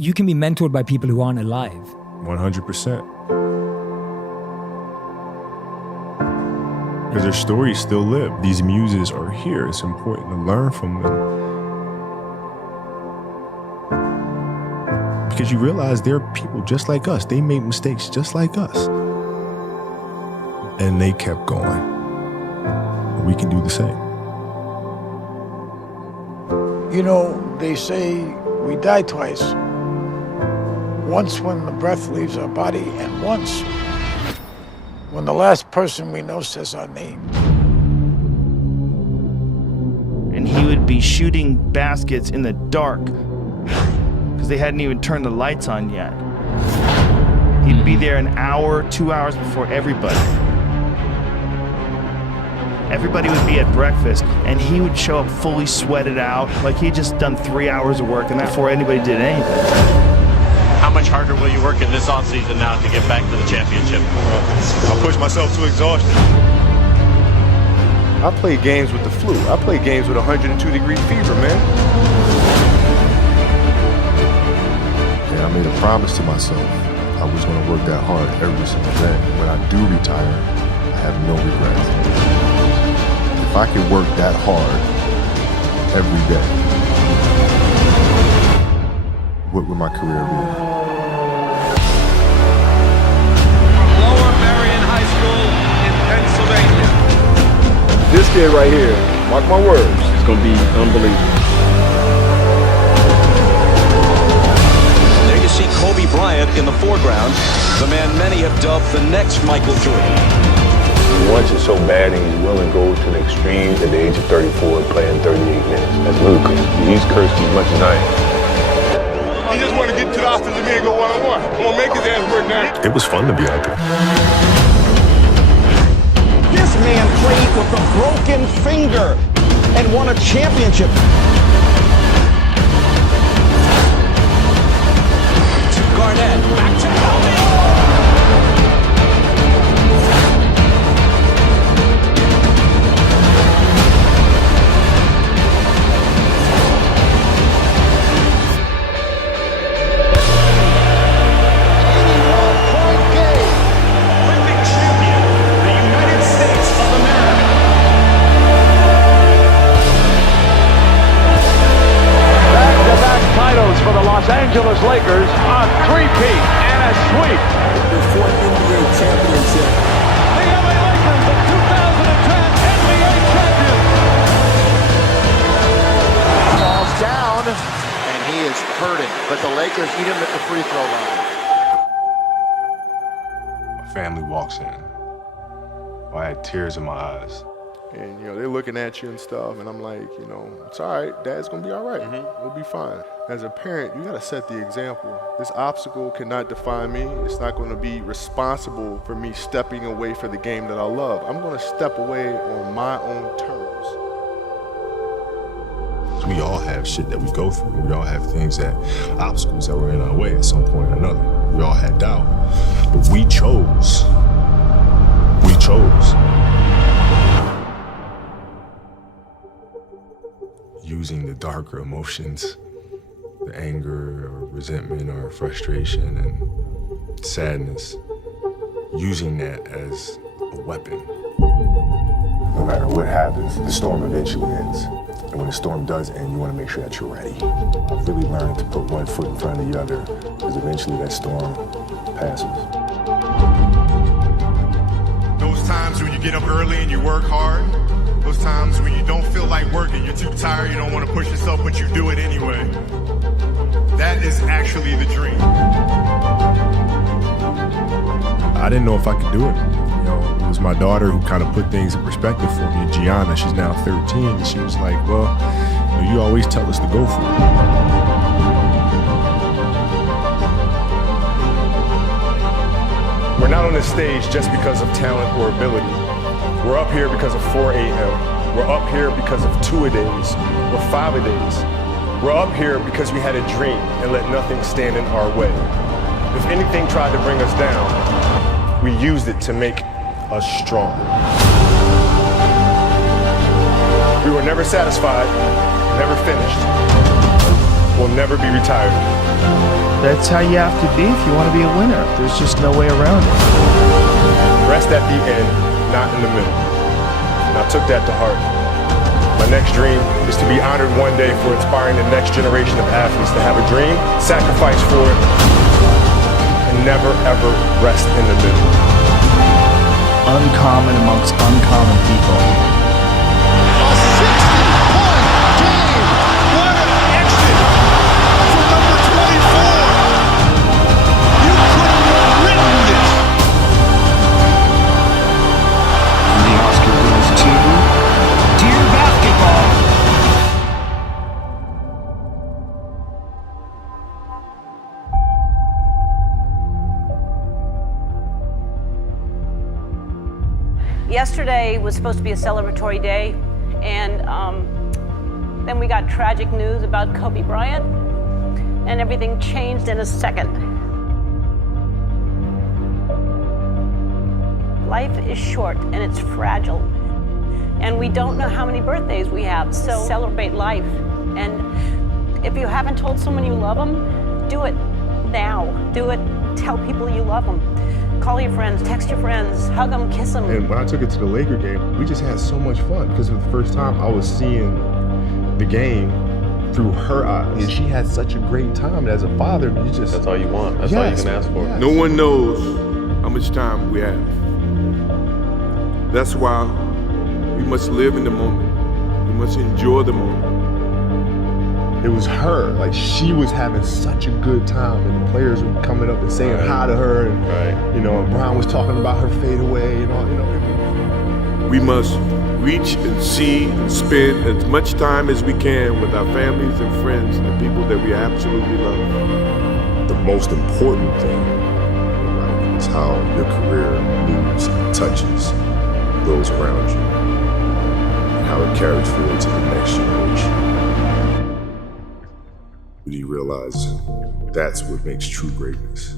you can be mentored by people who aren't alive. 100%. Because their stories still live. These muses are here. It's important to learn from them. Because you realize they're people just like us. They made mistakes just like us. And they kept going. We can do the same. You know, they say we die twice. Once when the breath leaves our body, and once when the last person we know says our name. And he would be shooting baskets in the dark because they hadn't even turned the lights on yet. He'd be there an hour, 2 hours before everybody. Everybody would be at breakfast, and he would show up fully sweated out, like he'd just done 3 hours of work, and before anybody did anything. How much harder will you work in this offseason now to get back to the championship? I'll push myself to exhaustion. I play games with the flu. I play games with 102-degree fever, man. And I made a promise to myself I was going to work that hard every single day. When I do retire, I have no regrets. If I could work that hard every day, what would my career be? This kid right here, mark my words, is going to be unbelievable. There you see Kobi Bryant in the foreground, the man many have dubbed the next Michael Jordan. He wants it so bad and he's willing to go to the extremes at the age of 34 playing 38 minutes. That's ludicrous. He's cursed as much as I am. He just want to get to the offensive end and go one-on-one. I'm going to make his ass work now. It was fun to be out there. This man played with a broken finger and won a championship. To Garnett, back to Kobe. For the Los Angeles Lakers, a three-peat and a sweep. Their fourth NBA championship. The LA Lakers, the 2010 NBA champions. Falls down, and he is hurting. But the Lakers eat him at the free throw line. My family walks in. I had tears in my eyes. And, they're looking at you and stuff, and I'm like, it's all right. Dad's going to be all right. We'll be fine. As a parent, you got to set the example. This obstacle cannot define me. It's not going to be responsible for me stepping away for the game that I love. I'm going to step away on my own terms. We all have shit that we go through. We all have obstacles that were in our way at some point or another. We all had doubt. But we chose. We chose. Using the darker emotions, the anger or resentment or frustration and sadness, using that as a weapon. No matter what happens, the storm eventually ends. And when the storm does end, you want to make sure that you're ready. I've really learned to put one foot in front of the other, because eventually that storm passes. Those times when you get up early and you work hard, those times when you don't feel like working, you're too tired, you don't want to push yourself, but you do it anyway. That is actually the dream. I didn't know if I could do it. It was my daughter who kind of put things in perspective for me. Gianna, she's now 13, and she was like, well, you always tell us to go for it. We're not on this stage just because of talent or ability. We're up here because of 4 a.m. We're up here because of 2-a-days or 5-a-days. We're up here because we had a dream and let nothing stand in our way. If anything tried to bring us down, we used it to make us stronger. We were never satisfied, never finished. We'll never be retired. That's how you have to be if you want to be a winner. There's just no way around it. Rest at the end, not in the middle. And I took that to heart. My next dream is to be honored one day for inspiring the next generation of athletes to have a dream, sacrifice for it, and never ever rest in the middle. Uncommon amongst uncommon people. A 60-point game. What an exit for number 24. You couldn't have written this. The Oscar goes to Dear Basketball. Yesterday was supposed to be a celebratory day, and then we got tragic news about Kobi Bryant, and everything changed in a second. Life is short and it's fragile, and we don't know how many birthdays we have, so celebrate life. And if you haven't told someone you love them, do it now. Do it. Tell people you love them. Call your friends, text your friends, hug them, kiss them. And when I took it to the Laker game, we just had so much fun because for the first time I was seeing the game through her eyes. And she had such a great time. And as a father, you just... That's all you want. That's all you can ask for. Yes. No one knows how much time we have. That's why we must live in the moment. We must enjoy the moment. It was her. Like, she was having such a good time, and the players were coming up and saying hi to her, and you know, Brian was talking about her fadeaway and all. You know, we must reach and see and spend as much time as we can with our families and friends and the people that we absolutely love. The most important thing in life is how your career moves and touches those around you, and how it carries forward to the next generation. Do you realize that's what makes true greatness?